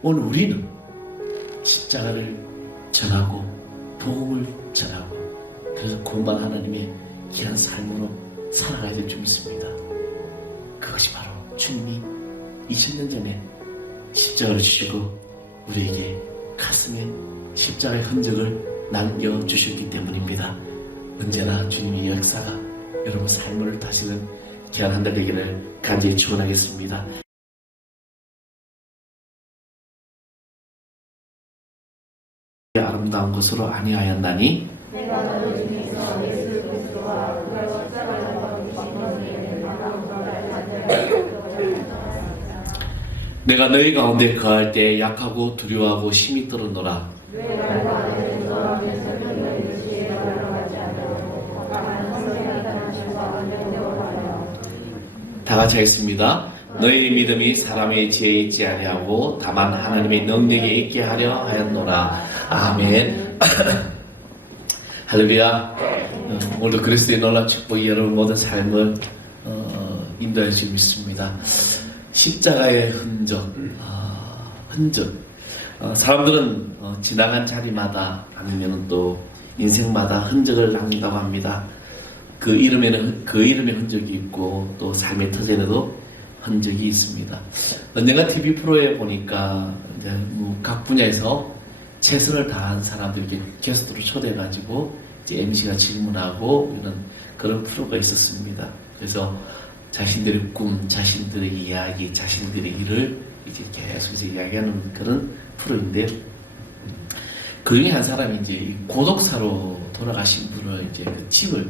오늘 우리는 십자가를 전하고 복음을 전하고 그래서 구원받은 하나님의 귀한 삶으로 살아가야 될 줄 믿습니다. 그것이 바로 주님이 2000년 전에 십자가를 주시고 우리에게 가슴에 십자가의 흔적을 남겨주셨기 때문입니다. 언제나 주님의 역사가 여러분 삶을 다시는 귀한 한 달 되기를 간절히 축원하겠습니다. 아름다운 것으로 아니하였나니 내가 너희 중에서 예수 그리스도와 그가 십자가를 받으신 일에 가까운 것을 간절히 내가 너희 가운데 거할 때 약하고 두려워하고 힘이 떨어노라. 왜 말도 안 되는 너는 설명의 의지에 올라가지 않고 다만 선생이 당하시고 안정되어가며 다 같이 하겠습니다. 너희 믿음이 사람의 지혜에 있지 아니하고 다만 하나님의 능력에 있게 하려 하였노라. 아멘. 할렐루야. 오늘도 그리스도의 놀라운 축복이 여러분 모든 삶을 인도할 줄 믿습니다. 십자가의 흔적. 사람들은 지나간 자리마다 아니면 또 인생마다 흔적을 남긴다고 합니다. 그 이름의 흔적이 있고 또 삶의 터전에도 흔적이 있습니다. 언젠가 TV 프로에 보니까 이제 각 분야에서 최선을 다한 사람들에게 게스트로 초대해가지고 이제 MC가 질문하고 이런 그런 프로가 있었습니다. 그래서 자신들의 꿈, 자신들의 이야기, 자신들의 일을 이제 계속해서 이야기하는 그런 프로인데요. 그 중에 한 사람이 이제 고독사로 돌아가신 분을 이제 그 집을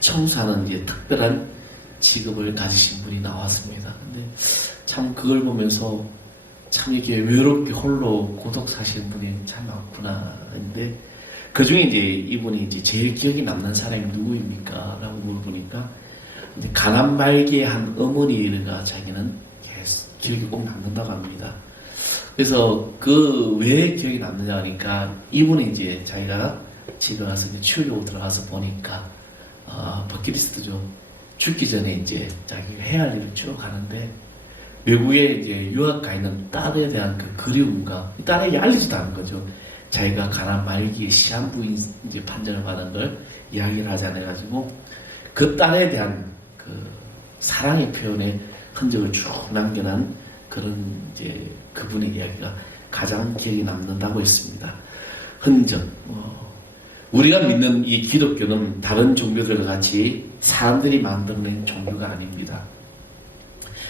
청소하는 이제 특별한 직업을 가지신 분이 나왔습니다. 근데 참 그걸 보면서 참 이렇게 외롭게 홀로 고독 사시는 분이 참 많구나. 근데 그 중에 이제 이분이 이제 제일 기억에 남는 사람이 누구입니까? 라고 물어보니까 이제 가난 말기에 한 어머니가 자기는 계속 기억이 꼭 남는다고 합니다. 그래서 그 왜 기억이 남느냐 하니까 이분이 이제 자기가 집에 가서 이제 치우려고 들어가서 보니까 버킷리스트죠. 죽기 전에 이제 자기가 해야 할 일을 주러 가는데 외국에 이제 유학 가 있는 딸에 대한 그 그리움과 딸에게 알리지도 않은 거죠. 자기가 가난 말기에 시한부 이제 판정을 받은 걸 이야기를 하지 않아가지고 그 딸에 대한 그 사랑의 표현의 흔적을 쭉 남겨놓은 그런 이제 그분의 이야기가 가장 기억에 남는다고 했습니다. 흔적. 우리가 믿는 이 기독교는 다른 종교들과 같이 사람들이 만들어낸 종교가 아닙니다.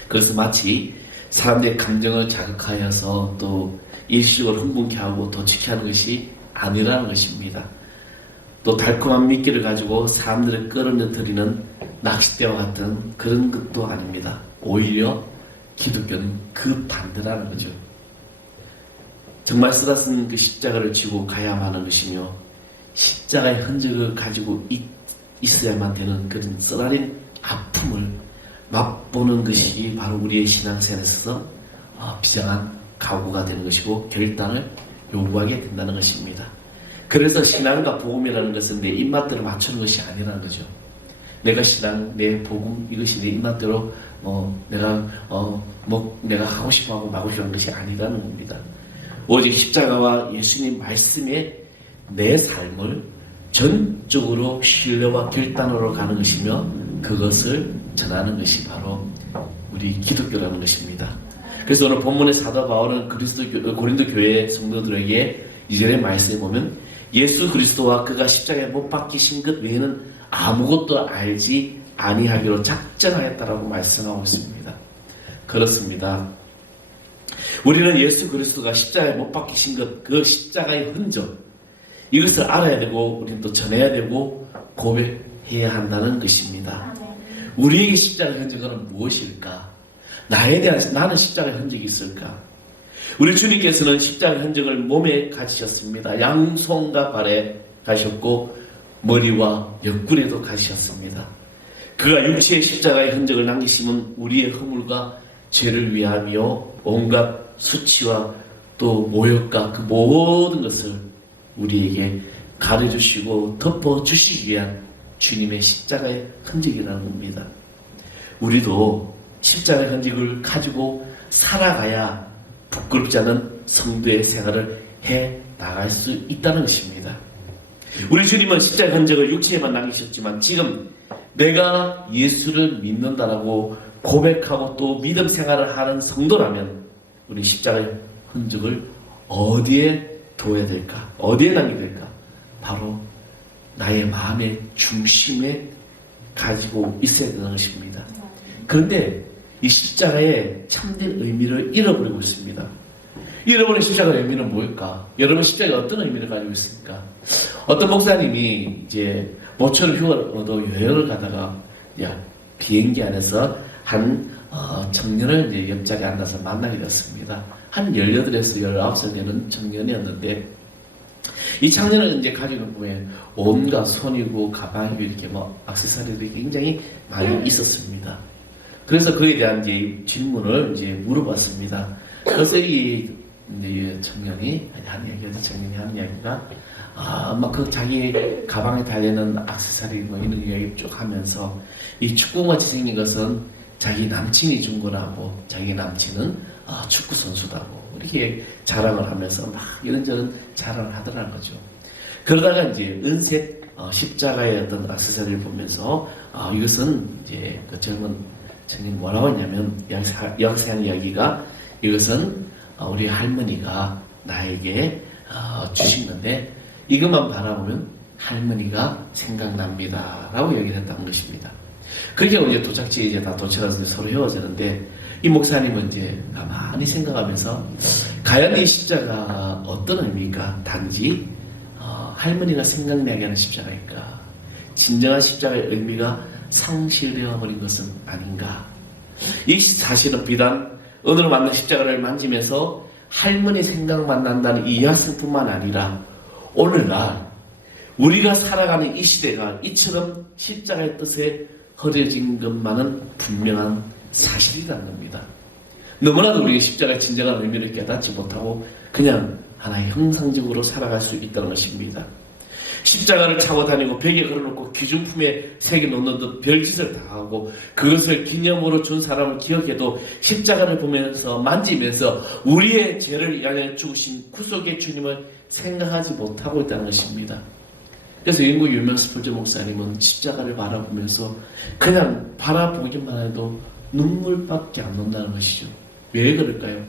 그래서 마치 사람들의 감정을 자극하여서 또 일시적으로 흥분케 하고 도취케 하는 것이 아니라는 것입니다. 또 달콤한 미끼를 가지고 사람들을 끌어내뜨리는 낚싯대와 같은 그런 것도 아닙니다. 오히려 기독교는 그 반대라는 거죠. 정말 쓰다 쓴 그 십자가를 지고 가야만 하는 것이며 십자가의 흔적을 가지고 있어야만 되는 그런 쓰라린 아픔을 맛보는 것이 바로 우리의 신앙생활에서 비장한 각오가 되는 것이고 결단을 요구하게 된다는 것입니다. 그래서 신앙과 복음이라는 것은 내 입맛대로 맞추는 것이 아니라는 거죠. 내가 신앙, 내 복음 이것이 내 입맛대로 내가 하고 싶어하고 마고 싶어하는 것이 아니라는 겁니다. 오직 십자가와 예수님 말씀에 내 삶을 전적으로 신뢰와 결단으로 가는 것이며 그것을 전하는 것이 바로 우리 기독교라는 것입니다. 그래서 오늘 본문의 사도 바울은 고린도 교회 성도들에게 이전의 말씀에 보면 예수 그리스도와 그가 십자가에 못 박히신 것 외에는 아무것도 알지 아니하기로 작정하였다라고 말씀하고 있습니다. 그렇습니다. 우리는 예수 그리스도가 십자가에 못 박히신 것, 그 십자가의 흔적 이것을 알아야 되고 우리는 또 전해야 되고 고백해야 한다는 것입니다. 우리에게 십자가의 흔적은 무엇일까? 나는 십자가의 흔적이 있을까? 우리 주님께서는 십자가의 흔적을 몸에 가지셨습니다. 양손과 발에 가셨고 머리와 옆구리에도 가지셨습니다. 그가 육체의 십자가의 흔적을 남기심은 우리의 허물과 죄를 위하며 온갖 수치와 또 모욕과 그 모든 것을 우리에게 가려주시고 덮어주시기 위한 주님의 십자가의 흔적이라는 겁니다. 우리도 십자가의 흔적을 가지고 살아가야 부끄럽지 않은 성도의 생활을 해 나갈 수 있다는 것입니다. 우리 주님은 십자가의 흔적을 육체에만 남기셨지만 지금 내가 예수를 믿는다라고 고백하고 또 믿음 생활을 하는 성도라면 우리 십자가의 흔적을 어디에 둬야 될까? 어디에 남겨야 될까? 바로 나의 마음의 중심에 가지고 있어야 되는 것입니다. 그런데 이 십자가의 참된 의미를 잃어버리고 있습니다. 잃어버린 십자가의 의미는 뭘까? 여러분 십자가가 어떤 의미를 가지고 있습니까? 어떤 목사님이 이제 모처럼 휴가를 얻어 여행을 가다가 비행기 안에서 한 청년을 이제 옆자리에 앉아서 만나게 되었습니다. 한 18에서 19살 되는 청년이었는데 이 청년은 이제 가지고 보면 온갖 손이고 가방이고 이렇게 액세서리들이 굉장히 많이 있었습니다. 그래서 그에 대한 이제 질문을 이제 물어봤습니다. 그래서 이 청년이 하는 이야기가 그 자기 가방에 달리는 액세서리 이런 이야기 쭉 하면서 이 축구같이 생긴 것은 자기 남친이 준 거라고, 자기 남친은 축구 선수라고 이렇게 자랑을 하면서 막 이런저런 자랑을 하더라는 거죠. 그러다가 이제 은색 십자가의 어떤 액세서리를 보면서 이것은 이제 그 젊은 청년이 뭐라고 했냐면 역사한 이야기가 이것은 우리 할머니가 나에게 주신 건데 이것만 바라보면 할머니가 생각납니다 라고 얘기를 했다는 것입니다. 그렇게 이제 도착지에 이제 다 도착해서 서로 헤어지는데 이 목사님은 이제 가만히 생각하면서 과연 이 십자가 어떤 의미일까? 단지 할머니가 생각나게 하는 십자가일까? 진정한 십자가의 의미가 상실되어 버린 것은 아닌가? 이 사실은 비단 오늘 만난 십자가를 만지면서 할머니 생각만 난다는 이 여학생뿐만 아니라 오늘날 우리가 살아가는 이 시대가 이처럼 십자가의 뜻에 허려진 것만은 분명한 사실이라는 겁니다. 너무나도 우리가 십자가의 진정한 의미를 깨닫지 못하고 그냥 하나의 형상적으로 살아갈 수 있다는 것입니다. 십자가를 차고 다니고 벽에 걸어놓고 귀중품에 새겨놓는 듯 별짓을 다 하고 그것을 기념으로 준 사람을 기억해도 십자가를 보면서 만지면서 우리의 죄를 위하여 죽으신 구속의 주님을 생각하지 못하고 있다는 것입니다. 그래서 영국 유명 스펄전 목사님은 십자가를 바라보면서 그냥 바라보기만 해도 눈물밖에 안 난다는 것이죠. 왜 그럴까요?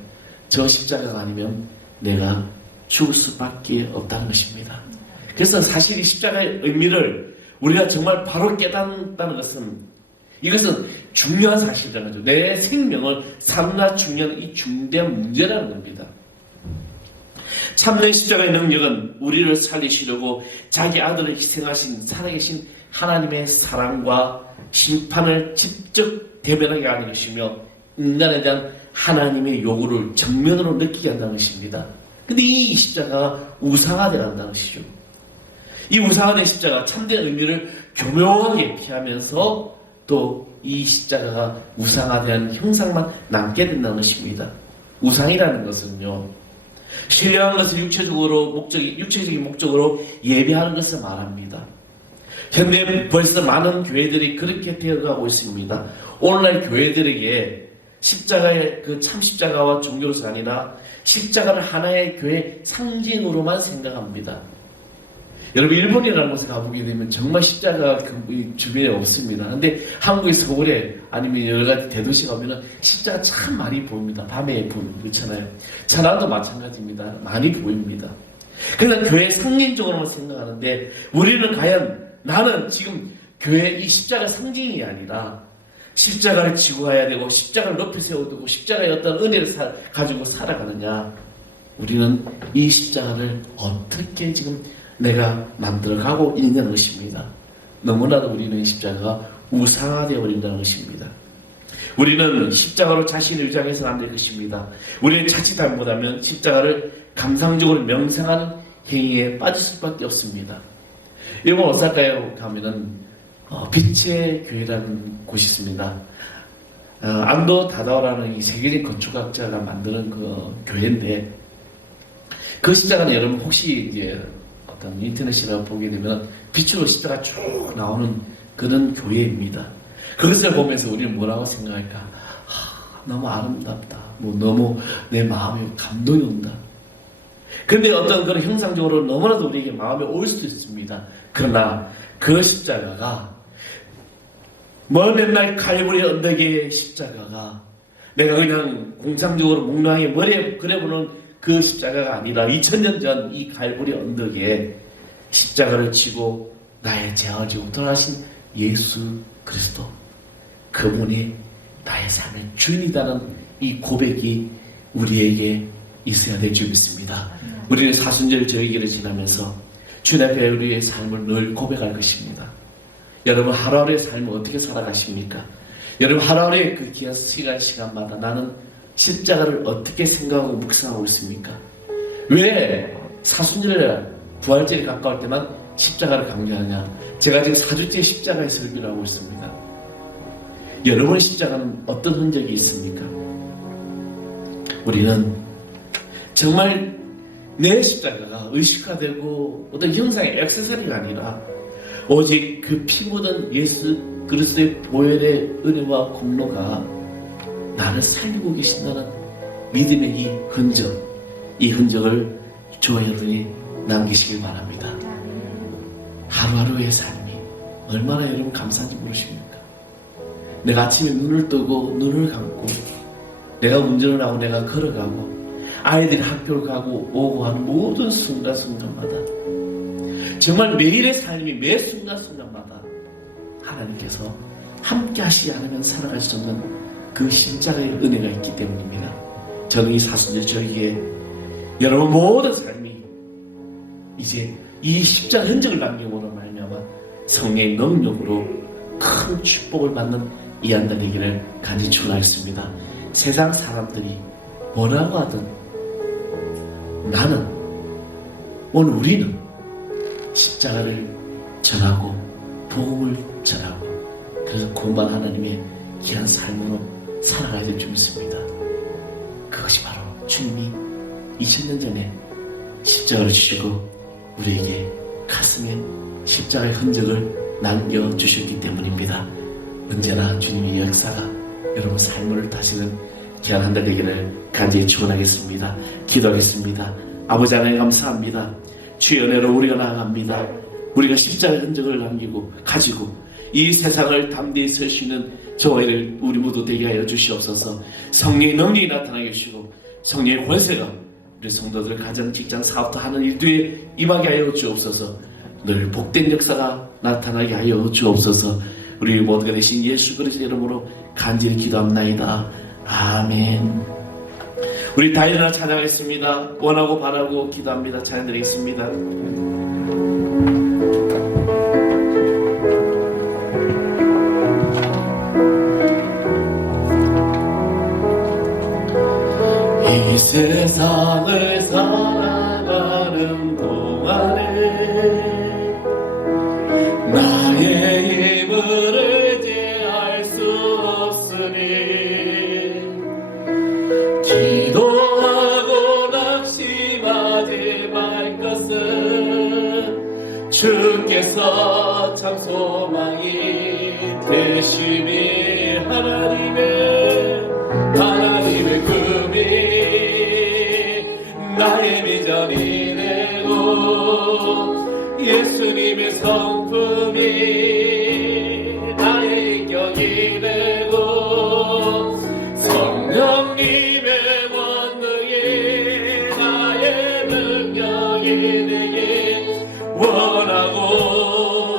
저 십자가가 아니면 내가 죽을 수밖에 없다는 것입니다. 그래서 사실 이 십자가의 의미를 우리가 정말 바로 깨닫는다는 것은 이것은 중요한 사실이라는 거죠. 내 생명을 삶나 중요한 이 중대한 문제라는 겁니다. 참된 십자가의 능력은 우리를 살리시려고 자기 아들을 희생하신 살아계신 하나님의 사랑과 심판을 직접 대변하게 하는 것이며 인간에 대한 하나님의 요구를 정면으로 느끼게 한다는 것입니다. 근데 이 십자가가 우상화되어 간다는 것이죠. 이 우상화된 십자가 참된 의미를 교묘하게 피하면서 또 이 십자가가 우상화된 형상만 남게 된다는 것입니다. 우상이라는 것은요, 신령한 것을 육체적인 목적으로 예배하는 것을 말합니다. 현대 벌써 많은 교회들이 그렇게 되어가고 있습니다. 오늘날 교회들에게 십자가의 그 참 십자가와 종교로서 아니라 십자가를 하나의 교회 상징으로만 생각합니다. 여러분 일본이라는 곳에 가보게 되면 정말 십자가 그 주변에 없습니다. 근데 한국의 서울에 아니면 여러 가지 대도시 가면은 십자가 참 많이 보입니다. 밤에 그렇잖아요. 천안도 마찬가지입니다. 많이 보입니다. 그러나 교회 상징적으로만 생각하는데 우리는 과연 나는 지금 교회 이 십자가 상징이 아니라 십자가를 지고 가야 되고 십자가를 높이 세워두고 십자가의 어떤 은혜를 가지고 살아가느냐. 우리는 이 십자가를 어떻게 지금 내가 만들어가고 있는 것입니다. 너무나도 우리는 십자가가 우상화되어 버린다는 것입니다. 우리는 십자가로 자신을 위장해서는 안 될 것입니다. 우리는 자칫 잘못하면 십자가를 감상적으로 명상하는 행위에 빠질 수밖에 없습니다. 일본 오사카에 가면은 빛의 교회라는 곳이 있습니다. 안도 다다오라는 이 세계적인 건축학자가 만드는 그 교회인데 그 십자가는 여러분 혹시 이제 어떤 인터넷이라고 보게 되면 빛으로 십자가 쭉 나오는 그런 교회입니다. 그것을 보면서 우리는 뭐라고 생각할까? 너무 아름답다. 뭐 너무 내 마음에 감동이 온다. 그런데 어떤 그런 형상적으로 너무나도 우리에게 마음에 올 수도 있습니다. 그러나 그 십자가가 뭐 맨날 칼부리 언덕의 십자가가 내가 그냥 공상적으로 몽랑히 머리에 그려보는 그 십자가가 아니라 2000년 전 이 칼부리 언덕에 십자가를 지고 나의 죄악을 지고 돌아가신 예수 그리스도, 그분이 나의 삶의 주인이라는 이 고백이 우리에게 있어야 될 줄 믿습니다. 우리는 사순절 저희기를 지나면서 주님 앞에 우리의 삶을 늘 고백할 것입니다. 여러분 하루하루의 삶을 어떻게 살아가십니까? 여러분 하루하루의 그 귀한 시간마다 나는 십자가를 어떻게 생각하고 묵상하고 있습니까? 왜 사순절에 부활절이 가까울 때만 십자가를 강조하냐? 제가 지금 4주째 십자가의 설교를 하고 있습니다. 여러분의 십자가는 어떤 흔적이 있습니까? 우리는 정말 내 십자가가 의식화되고 어떤 형상의 액세서리가 아니라 오직 그 피 묻은 예수 그리스도의 보혈의 은혜와 공로가 나를 살리고 계신다는 믿음의 이 흔적, 이 흔적을 저와 여러분이 남기시길 바랍니다. 하루하루의 삶이 얼마나 여러분 감사한지 모르십니까? 내가 아침에 눈을 뜨고 눈을 감고 내가 운전을 하고 내가 걸어가고 아이들이 학교를 가고 오고 하는 모든 순간순간마다 정말 매일의 삶이 매 순간순간마다 하나님께서 함께 하시지 않으면 살아갈 수 없는 그 십자가의 은혜가 있기 때문입니다. 저는 이 사순절 저에게 여러분 모든 삶이 이제 이 십자가 흔적을 남김으로 말미암아 성령의 능력으로 큰 축복을 받는 이 한 달 되기를 간절히 축원하겠습니다. 세상 사람들이 뭐라고 하든 나는, 오늘 우리는 십자가를 전하고 복음을 전하고 그래서 구원받은 하나님의 귀한 삶으로 살아가야 될 줄 믿습니다. 그것이 바로 주님이 2000년 전에 십자가를 주시고 우리에게 가슴에 십자가의 흔적을 남겨주셨기 때문입니다. 언제나 주님의 역사가 여러분 삶을 다시는 귀한 한 달 되기를 간절히 축원하겠습니다. 기도하겠습니다. 아버지 하나님 감사합니다. 주의 은혜로 우리가 나아갑니다. 우리가 십자가의 흔적을 남기고 가지고 이 세상을 담대히 설 수 있는 저와 우리 모두 되게 하여 주시옵소서. 성령의 능력이 나타나게 해주시고 성령의 권세가 우리 성도들 가정, 직장, 사업도 하는 일들에 임하게 하여 주옵소서. 늘 복된 역사가 나타나게 하여 주옵소서. 우리 모두가 되신 예수 그리스도의 이름으로 간절히 기도합나이다. 아멘. 우리 다 일어나 찬양하겠습니다. 원하고 바라고 기도합니다. 찬양드리겠습니다. 이 세상을 살아가는 동안에 나의 힘을 의지할 수 없으니 기도하고 낙심하지 말 것은 주께서 참 소망이 되심이 하나님의 금이 나의 비전이 되고 예수님의 성품이 나의 인격이 되고 성령님의 권능이 나의 능력이 되길 원하고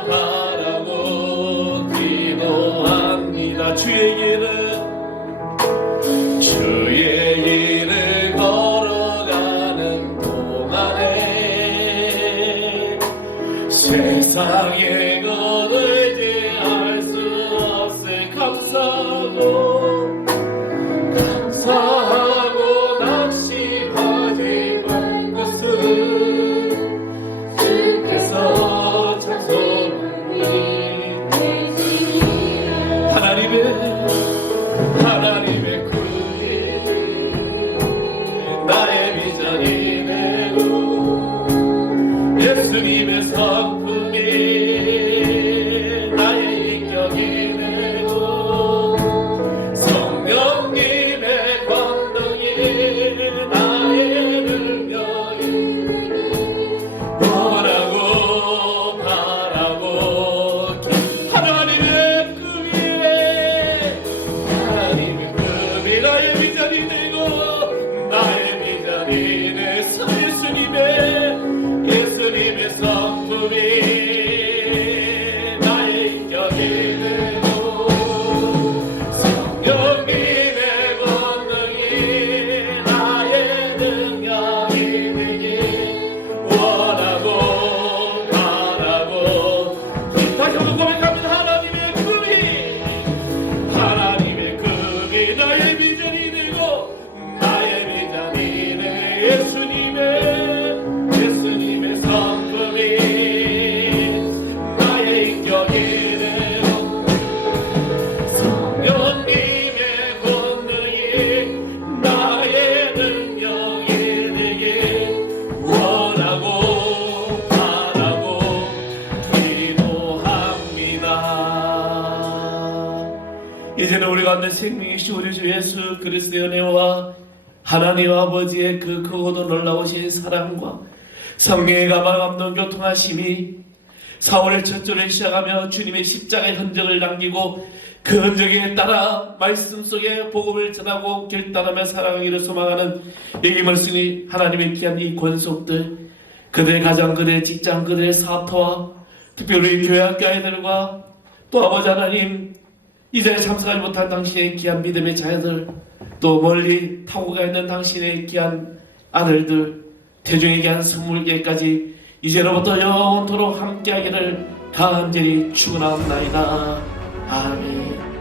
바라고 기도합니다. 주의 길을 걸어가는 동안에 세상의 것 의지할 수 없을 감사하고 낙심하지 말 것은 주께서 참 소망이 되시니 하나님의 나의 비전이 되고 예수님의 성품이 나의 인격이 되고 성령님의 권능이 인해서 예수님의 성품이 나의 격이 되고 성령님의 권능이 나의 능력이 되기 원하고 바라고 다시 한번 고백합니다. 하나님의 금이 나의 비전이 되고 나의 비전이 내 예수님의 성품이 나의 인격이 되고 성령님의 권능이 나의 능력이 되기 원하고 바라고 기도합니다. 이제는 우리 가운데 생명이신 우리 주 예수 그리스도의 은혜와 하나님 아버지의 그 크고도 놀라우신 사랑과 성령의 가마 감동 교통하심이 4월 첫 주를 시작하며 주님의 십자가의 흔적을 남기고 그 흔적에 따라 말씀 속에 복음을 전하고 결단하며 살아가기를 소망하는 여기 말씀이 하나님의 귀한 이 권속들, 그들의 가정, 그들의 직장, 그들의 사토와 특별히 교회 학교 아이들과 또 아버지 하나님 이 자리에 참석하지 못한 당신의 귀한 믿음의 자녀들, 또 멀리 타고 가 있는 당신의 귀한 아들들, 대중의 귀한 선물계까지 이제로부터 영원토록 함께하기를 간절히 축원합니다. 아멘.